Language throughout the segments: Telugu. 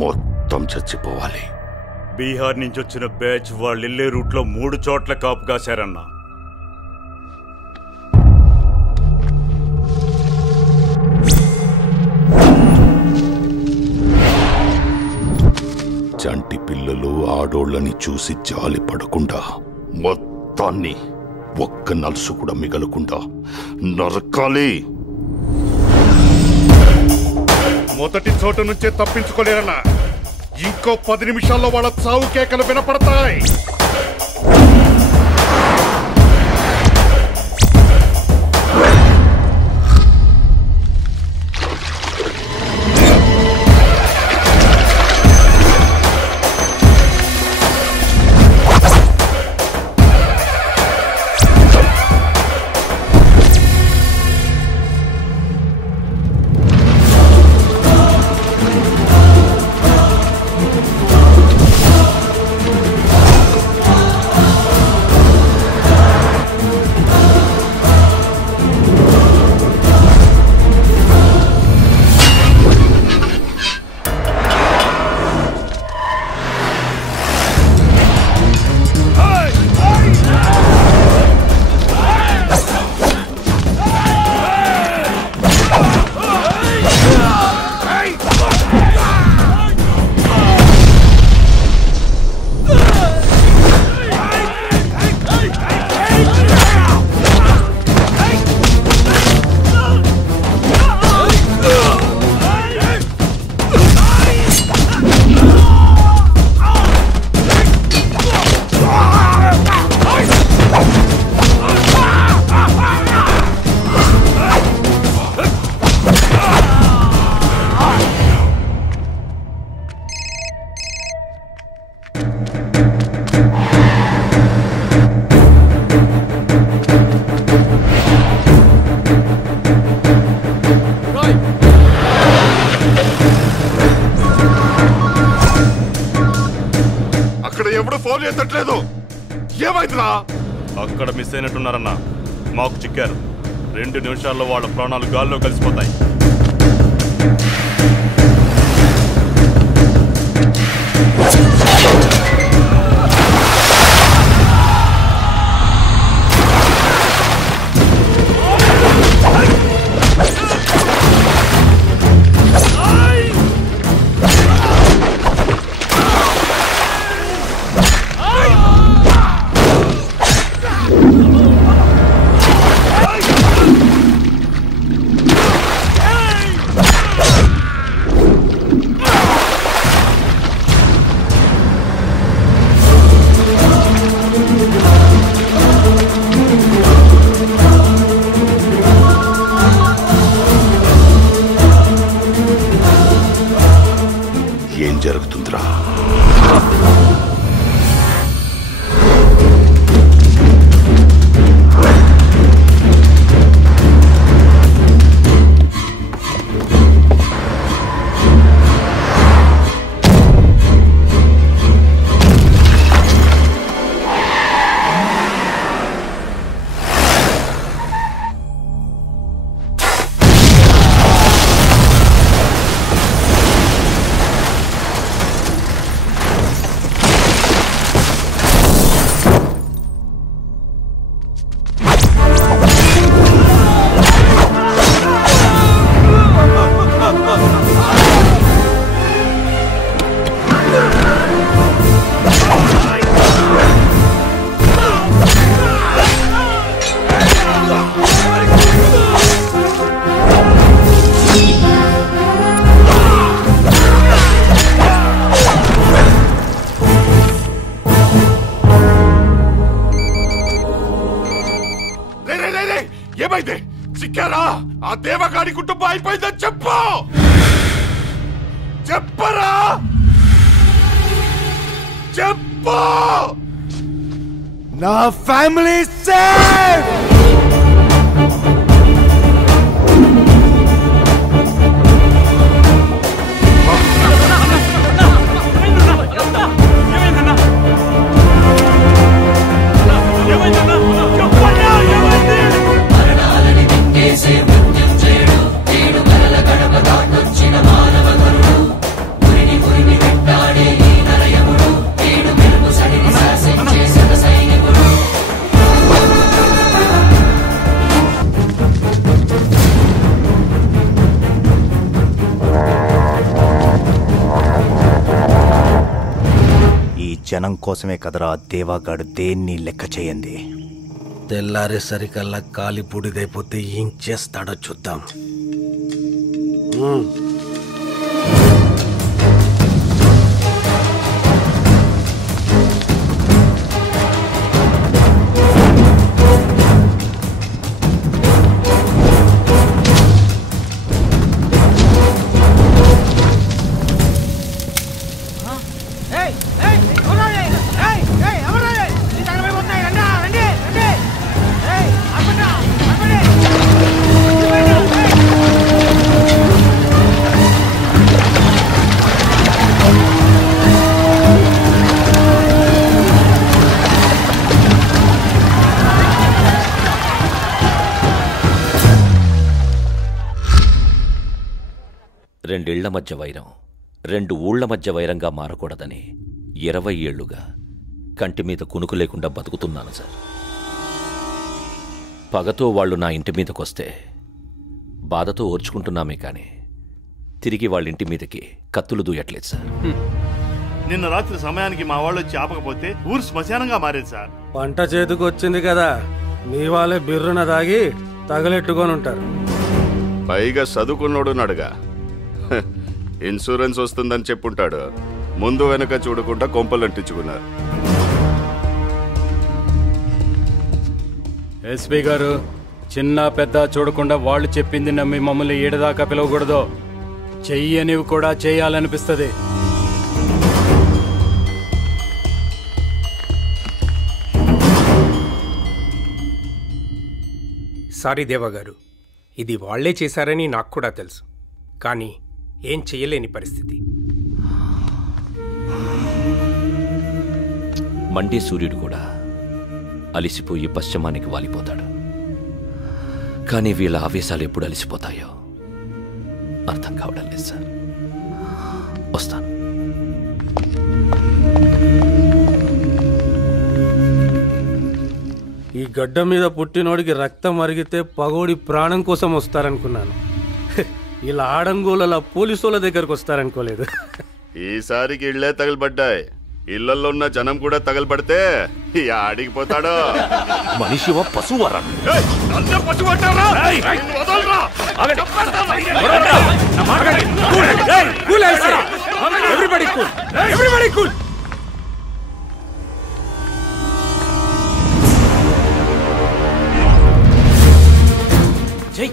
మొత్తం చచ్చిపోవాలి. బీహార్ నుంచి వచ్చిన బ్యాచ్ వాళ్ళు వెళ్ళే రూట్లో 3 చోట్ల కాపు కాశారన్నా. చంటి పిల్లలు ఆడోళ్ళని చూసి జాలి పడకుండా మొత్తాన్ని ఒక్క నలుసు కూడా మిగలకుండా నరకాలి. మొదటి చోటు నుంచే తప్పించుకోలేరన్నా. ఇంకో 10 నిమిషాల్లో వాళ్ళ చావు కేకలు వినపడతాయి. ఎప్పుడు ఫోన్ చేస్తట్లేదు. ఏమైందిరా? అక్కడ మిస్ అయినట్టున్నారన్నా. మాకు చిక్కారు. 2 నిమిషాల్లో వాళ్ళ ప్రాణాలు గాల్లో కలిసిపోతాయి. ఏం జరుగుతుందిరా? ఏమైంది? చిక్కారా? ఆ దేవగాడి కుటుంబం అయిపోయిందని చెప్పు. చెప్పరా? చెప్పు. నా ఫ్యామిలీ సేఫ్. మృత్యుంజయుడు 7 కలల గడప దాటొచ్చిన మానవ గురుడు. జనం కోసమే కదరా దేవాగాడు దేన్ని లెక్క చేయండి. తెల్లారేసరికల్లా కాలి బూడిదైపోతే ఏం చేస్తాడో చూద్దాం. రెండిళ్ల మధ్య వైరం 2 ఊళ్ల మధ్య వైరంగా మారకూడదని 20 ఏళ్లుగా కంటి మీద కునుకు లేకుండా బతుకుతున్నాను సార్. పగతో వాళ్ళు నా ఇంటి మీదకొస్తే బాధతో ఓర్చుకుంటున్నామే కానీ తిరిగి వాళ్ళింటి మీదకి కత్తులు దూయట్లేదు సార్. నిన్న రాత్రి సమయానికి మా వాళ్ళు వచ్చి ఆపకపోతే ఊరు శ్మశానంగా మారేది సార్. పంట చేతికి వచ్చింది కదా, మీ వాళ్ళే బిర్రున దాగి తగలెట్టుకొని ఉంటారు. పైగా చదువుకున్నోడున్నాడుగా, ఇన్సూరెన్స్ వస్తుందని చెప్పుంటాడు. ముందు వెనక చూడకుండా కొంపలు అంటించుకున్నారు. ఎస్పీ గారు, చిన్న పెద్ద చూడకుండా వాళ్ళు చెప్పింది నమ్మి మమ్మల్ని ఏడదాకా పిలవకూడదు. చెయ్యనివి కూడా చేయాలనిపిస్తుంది. సారీ దేవగారు, ఇది వాళ్లే చేశారని నాకు కూడా తెలుసు, కానీ ఏం చెయ్యలేని పరిస్థితి. మండే సూర్యుడు కూడా అలిసిపోయి పశ్చిమానికి వాలిపోతాడు. కానీ వీళ్ళ ఆవేశాలు ఎప్పుడు అలిసిపోతాయో అర్థం కావడం లేదు సార్. వస్తాను. ఈ గడ్డ మీద పుట్టినోడికి రక్తం మరిగితే పగోడి ప్రాణం కోసం వస్తారనుకున్నాను. ఇలా ఆడంగోల పోలీసుల దగ్గరకు వస్తారనుకోలేదు. ఈసారికి ఇళ్లే తగలబడ్డాయి. ఇళ్లలో ఉన్న జనం కూడా తగలబడితే ఆడిగిపోతాడు. మనిషి పశువరా? జై,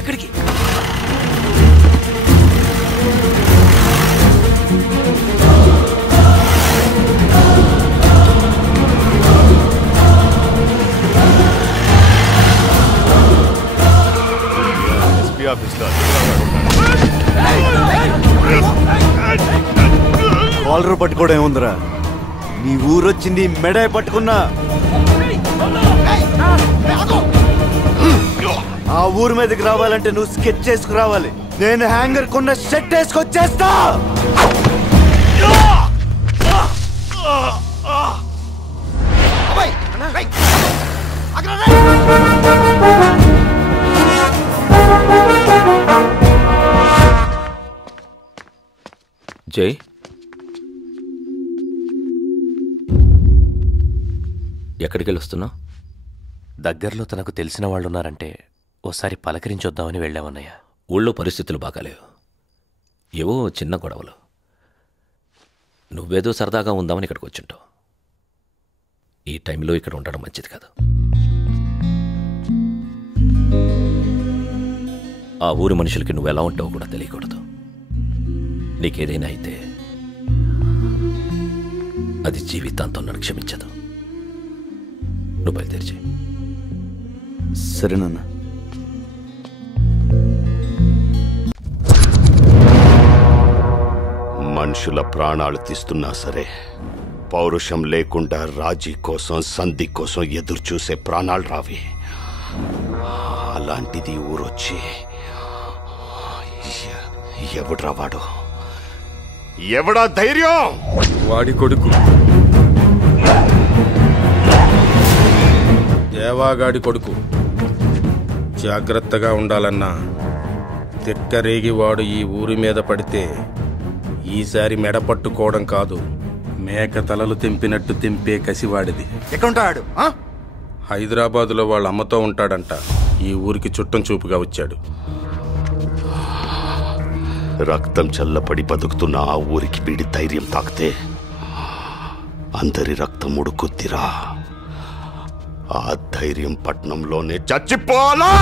ఎక్కడికి? కాలర్ పట్టుకోవడం ఏముందిరా? నీ ఊరొచ్చింది మెడ పట్టుకున్నా. ఆ ఊరు మీదకి రావాలంటే నువ్వు స్కెచ్ చేసుకురావాలి. నేను హ్యాంగర్ కొన్న షర్ట్ వేసుకొచ్చేస్తా. జై, ఎక్కడికి వెళ్ళొస్తున్నావు? దగ్గరలో తనకు తెలిసిన వాళ్ళున్నారంటే ఓసారి పలకరించొద్దామని వెళ్ళామన్నయ్య. ఊళ్ళో పరిస్థితులు బాగాలేవు. ఏవో చిన్న గొడవలు. నువ్వేదో సరదాగా ఉందామని ఇక్కడికి వచ్చుంటావు. ఈ టైంలో ఇక్కడ ఉండడం మంచిది కాదు. ఆ ఊరి మనుషులకి నువ్వు ఎలా ఉంటావో కూడా తెలియకూడదు. నీకేదైనా అయితే అది జీవితాంతం నన్ను క్షమించదు. నువ్వు బయలుదేరి. సరేనన్నా. మనుషుల ప్రాణాలు తీస్తున్నా సరే, పౌరుషం లేకుండా రాజీ కోసం సంధి కోసం ఎదురు చూసే ప్రాణాలు రావి. అలాంటిది ఊరొచ్చి ఎవడ్రా వాడు? ఎవడా ధైర్యం? వాడి కొడుకు దేవాగాడి కొడుకు. జాగ్రత్తగా ఉండాలన్నా. తిక్కరేగి వాడు ఈ ఊరి మీద పడితే ఈసారి మెడ పట్టుకోవడం కాదు, మేక తలలు తెంపినట్టు తెంపే కసివాడిది. ఎక్కడుంటాడు? హైదరాబాదులో వాళ్ళ అమ్మతో ఉంటాడంట. ఈ ఊరికి చుట్టం చూపుగా వచ్చాడు. రక్తం చల్లపడి బతుకుతున్న ఆ ఊరికి వీడి ధైర్యం తాకితే అందరి రక్తం ఉడుకుద్దిరా. ఆ ధైర్యం పట్నంలోనే చచ్చిపోవాలా?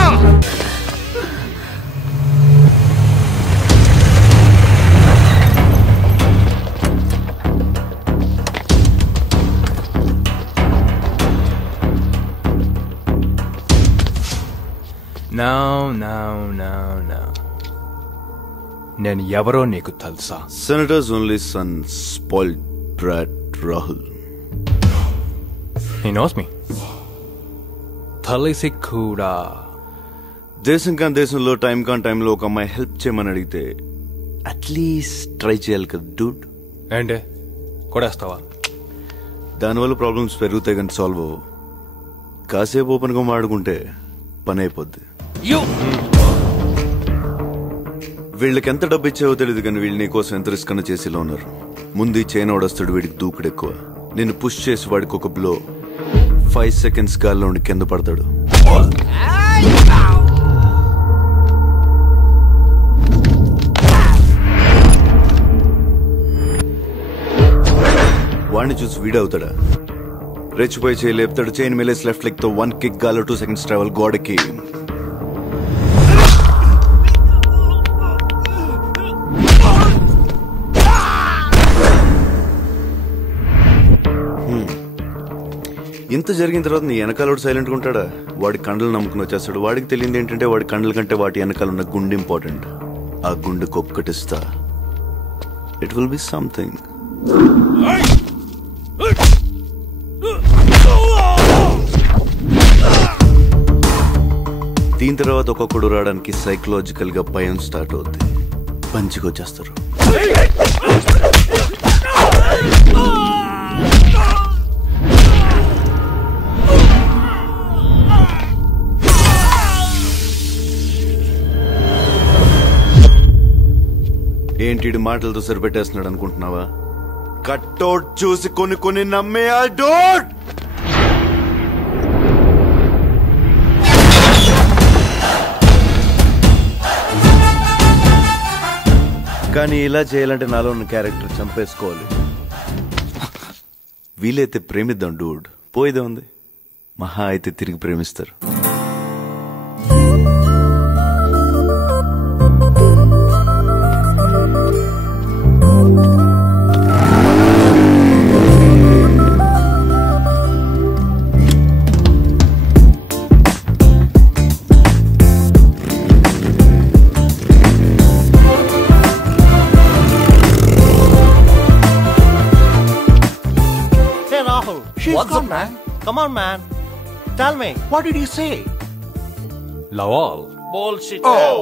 నేను ఎవరో నీకు తెలుసా? Senators only sun spoiled brought Rahul. He knows me. తెలిసి కూడా దేశం కాని దేశంలో టైం కాని టైంలో ఒక అమ్మాయి హెల్ప్ చేయమని అడిగితే అట్లీస్ట్ ట్రై చేయాలి కదా డూడ్. ఏంటి కొడేస్తావా? దానివల్ల ప్రాబ్లమ్స్ పెరుగుతాయి కానీ సాల్వ్ అవ్వవు. కాసేపు ఓపెన్గా మాడుకుంటే పని అయిపోద్ది. వీళ్ళకి ఎంత డబ్బు ఇచ్చావో తెలియదు కానీ వీళ్ళు నీకోసం ఎంత రిస్క్ అన్న చేసేలా ఉన్నారు. ముందు ఈ చైన్ వాడొస్తాడు, వీడికి దూకుడు ఎక్కువ. నేను పుష్ చేసి వాడికి ఒక బ్లో 5 seconds గాల్లో ఉండి కింద పడతాడు. వాడిని చూసి వీడవుతాడా? రెచ్చిపోయి చేయి లేపుతాడు. చైన్ మేలేసి లెఫ్ట్ లెగ్ తో 1 kick గాల్లో 2 seconds ట్రావెల్ గోడకి. ఇంత జరిగిన తర్వాత నీ వెనకాల సైలెంట్గా ఉంటాడా? వాడి కండలు నమ్ముకుని వచ్చేస్తాడు. వాడికి తెలియదు ఏంటంటే వాడి కండల కంటే వాటి వెనకాల ఉన్న గుండె ఇంపార్టెంట్. ఆ గుండెకి ఒక్కటిస్తా, ఇట్ విల్ బి సంథింగ్. దీని తర్వాత ఒక్కొక్కడు రావడానికి సైకలాజికల్ గా భయం స్టార్ట్ అవుద్ది. పంచికి వచ్చేస్తారు. ఏంటి మాటలతో సరిపెట్టేస్తున్నాడు అనుకుంటున్నావా? కట్అవుట్ చూసి కొన్ని నమ్మే ఆ డోట్. కానీ ఇలా చేయాలంటే నాలో ఉన్న క్యారెక్టర్ చంపేసుకోవాలి. వీలైతే ప్రేమిద్దాం డూడ్, పోయేదే ఉంది. మహా అయితే తిరిగి ప్రేమిస్తారు. What's up, man? Come on, man. Tell me, what did he say? Lawal. Bullshit. Oh.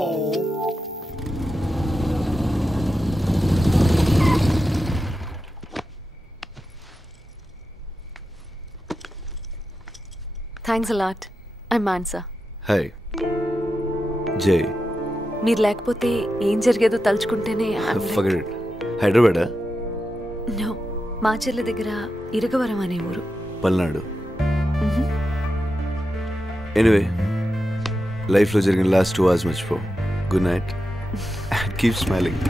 Thanks a lot. I'm Mansa. Hi. Jay. మీరు లేకపోతే ఏం జరిగేదో తలుచుకుంటేనే Forget it. హైదరాబాదా? No. మాచర్ల దగ్గర ఇరగవరం అనే ఊరు. పల్నాడు. ఎనీవే, లైఫ్లో జరిగిన లాస్ట్ 2 hours మర్చిపో. Good night. Keep smiling.